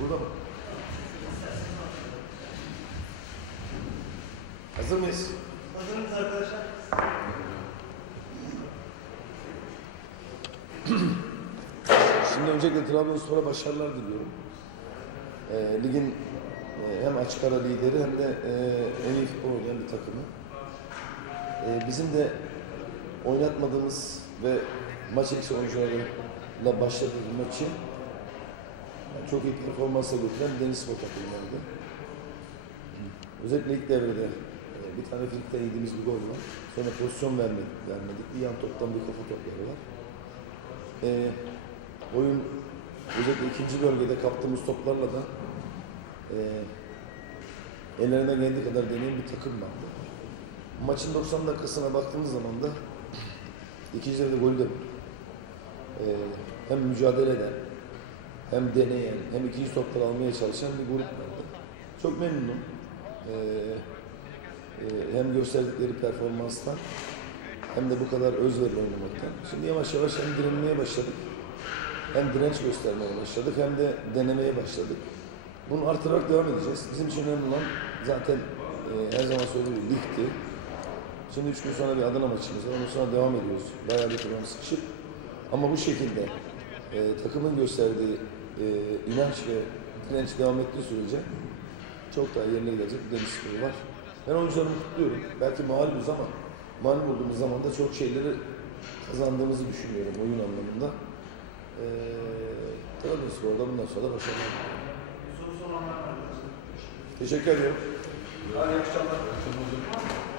burada mı? Hazır mıyız? Hazırız arkadaşlar. Şimdi öncelikle Trabzonspor'a başarılar diliyorum. Ee, ligin e, hem açık ara lideri hem de e, en iyi futbol oynayan bir takımı. Ee, bizim de oynatmadığımız ve maç içi oyuncularıyla başladığımız maçı çok iyi performansla götüren Deniz Spor takımlarıydı. Özellikle ilk devrede e, bir tane frikten yediğimiz bir gol var. Sonra pozisyon vermedik, vermedik. Bir yan toptan bir kafa topları var. Ee, oyun özellikle ikinci bölgede kaptığımız toplarla da e, ellerine geldiği kadar deneyen bir takım vardı. Maçın 90 dakikasına baktığımız zaman da ikinci yarıda golü de e, hem mücadele eden hem deneyen hem ikinci topları almaya çalışan bir grup vardı. Çok memnunum. E, e, hem gösterdikleri performanstan hem de bu kadar özverili oynamaktan. Şimdi yavaş yavaş hem direnmeye başladık, hem direnç göstermeye başladık, hem de denemeye başladık. Bunu artırarak devam edeceğiz. Bizim için önemli olan zaten e, her zaman söylediğim ligdi. Şimdi üç gün sonra bir Adana maçımız var. Ondan sonra devam ediyoruz. Bayağı bir program sıkışık. Ama bu şekilde e, takımın gösterdiği e, inanç ve direnç devam ettiği sürece çok daha yerine gelecek bir deniz sporu var. Ben oyuncularımı kutluyorum. Belki mağlubuz ama mağlup olduğumuz zaman da çok şeyleri kazandığımızı düşünüyorum oyun anlamında. Ee, Trabzonspor'da bundan sonra soranlar var. Teşekkür ediyorum. Hadi iyi akşamlar.